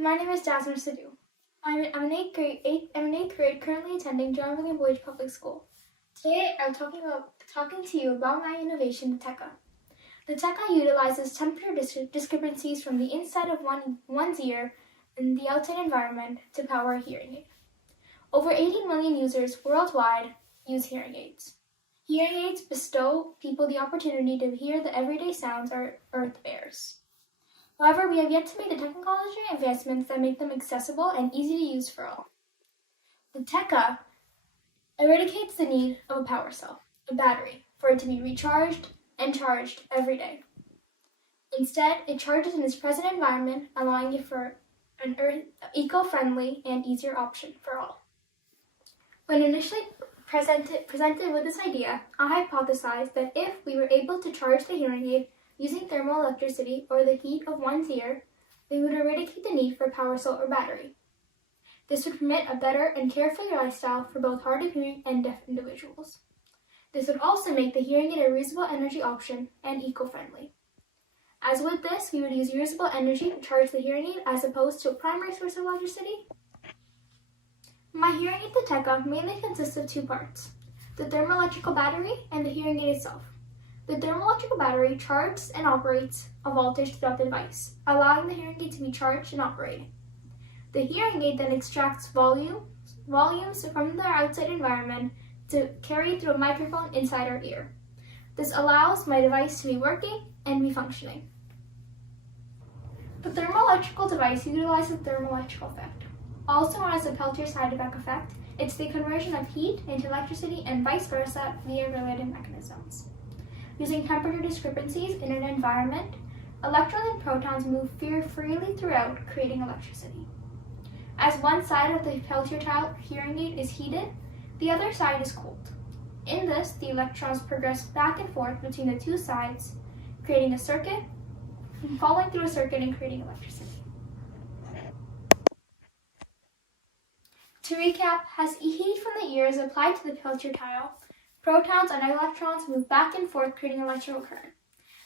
My name is Jasmine Sidhu. I'm in eighth grade, currently attending John William Boyd Public School. Today, I'm talking to you about my innovation, the TECA. The TECA utilizes temperature discrepancies from the inside of one's ear and the outside environment to power a hearing aid. Over 18 million users worldwide use hearing aids. Hearing aids bestow people the opportunity to hear the everyday sounds our earth bears. However, we have yet to make the technology advancements that make them accessible and easy to use for all. The TECA eradicates the need of a power cell, a battery, for it to be recharged and charged every day. Instead, it charges in its present environment, allowing it for an eco-friendly and easier option for all. When initially presented with this idea, I hypothesized that if we were able to charge the hearing aid using thermal electricity or the heat of one's ear, we would eradicate the need for a power cell or battery. This would permit a better and carefree lifestyle for both hard of hearing and deaf individuals. This would also make the hearing aid a reusable energy option and eco-friendly. As with this, we would use reusable energy to charge the hearing aid as opposed to a primary source of electricity. My hearing aid, the TECA, mainly consists of two parts: the thermoelectrical battery and the hearing aid itself. The thermoelectrical battery charges and operates a voltage throughout the device, allowing the hearing aid to be charged and operating. The hearing aid then extracts volumes from the outside environment to carry through a microphone inside our ear. This allows my device to be working and be functioning. The thermoelectrical device utilizes the thermoelectrical effect. Also known as the Peltier side effect effect, it's the conversion of heat into electricity and vice versa via related mechanisms. Using temperature discrepancies in an environment, electrons and protons move freely throughout, creating electricity. As one side of the Peltier tile hearing aid is heated, the other side is cooled. In this, the electrons progress back and forth between the two sides, creating a circuit, following through a circuit and creating electricity. To recap, as heat from the ear is applied to the Peltier tile, protons and electrons move back and forth, creating electrical current.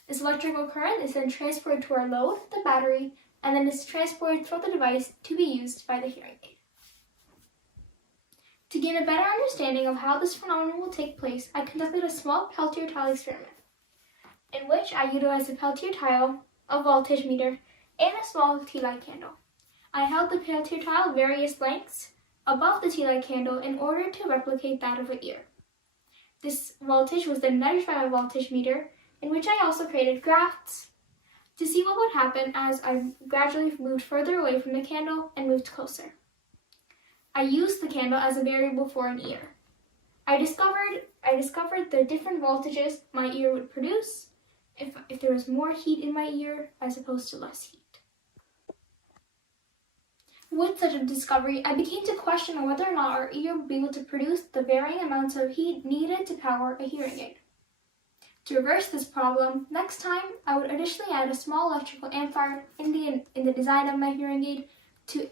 This electrical current is then transported to our load, the battery, and then is transported through the device to be used by the hearing aid. To gain a better understanding of how this phenomenon will take place, I conducted a small Peltier tile experiment, in which I utilized a Peltier tile, a voltage meter, and a small tea light candle. I held the Peltier tile various lengths above the tea light candle in order to replicate that of an ear. This voltage was then measured by my voltage meter, in which I also created graphs to see what would happen as I gradually moved further away from the candle and moved closer. I used the candle as a variable for an ear. I discovered the different voltages my ear would produce if there was more heat in my ear as opposed to less heat. With such a discovery, I began to question whether or not our ear would be able to produce the varying amounts of heat needed to power a hearing aid. To reverse this problem, next time I would additionally add a small electrical amplifier in the design of my hearing aid to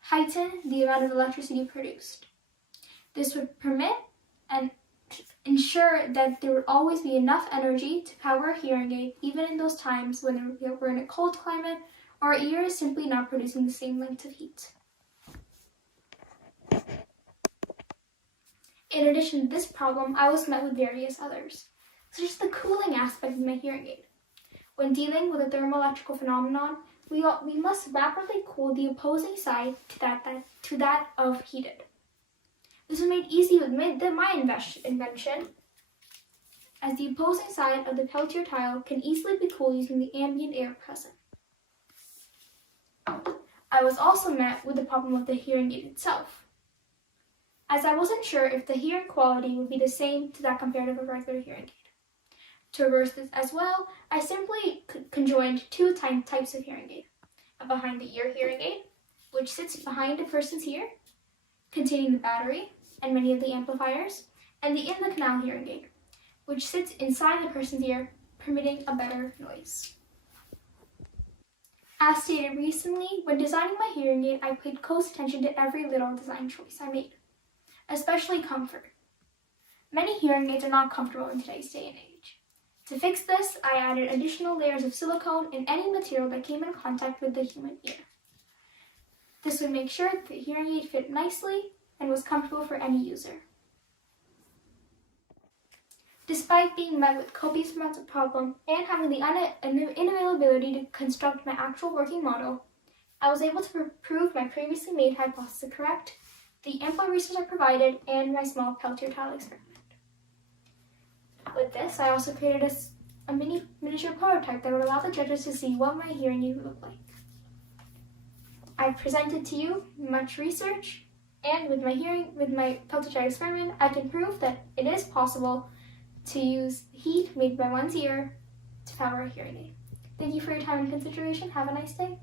heighten the amount of electricity produced. This would permit and ensure that there would always be enough energy to power a hearing aid, even in those times when we're in a cold climate or our ear is simply not producing the same length of heat. In addition to this problem, I was met with various others, such as the cooling aspect of my hearing aid. When dealing with a thermoelectrical phenomenon, we must rapidly cool the opposing side to that of heated. This was made easy with my invention, as the opposing side of the Peltier tile can easily be cooled using the ambient air present. I was also met with the problem of the hearing aid itself, as I wasn't sure if the hearing quality would be the same to that compared to a regular hearing aid. To reverse this as well, I simply conjoined two types of hearing aid: a behind the ear hearing aid, which sits behind a person's ear, containing the battery and many of the amplifiers, and the in the canal hearing aid, which sits inside the person's ear, permitting a better noise. As stated recently, when designing my hearing aid, I paid close attention to every little design choice I made, especially comfort. Many hearing aids are not comfortable in today's day and age. To fix this, I added additional layers of silicone in any material that came in contact with the human ear. This would make sure the hearing aid fit nicely and was comfortable for any user. Despite being met with copious amounts of problem and having the inavailability to construct my actual working model, I was able to prove my previously made hypothesis correct, the ample resources are provided, and my small Peltier tile experiment. With this, I also created a miniature prototype that would allow the judges to see what my hearing aid would look like. I've presented to you much research, and with my Peltier tile experiment, I can prove that it is possible to use heat made by one's ear to power a hearing aid. Thank you for your time and consideration. Have a nice day.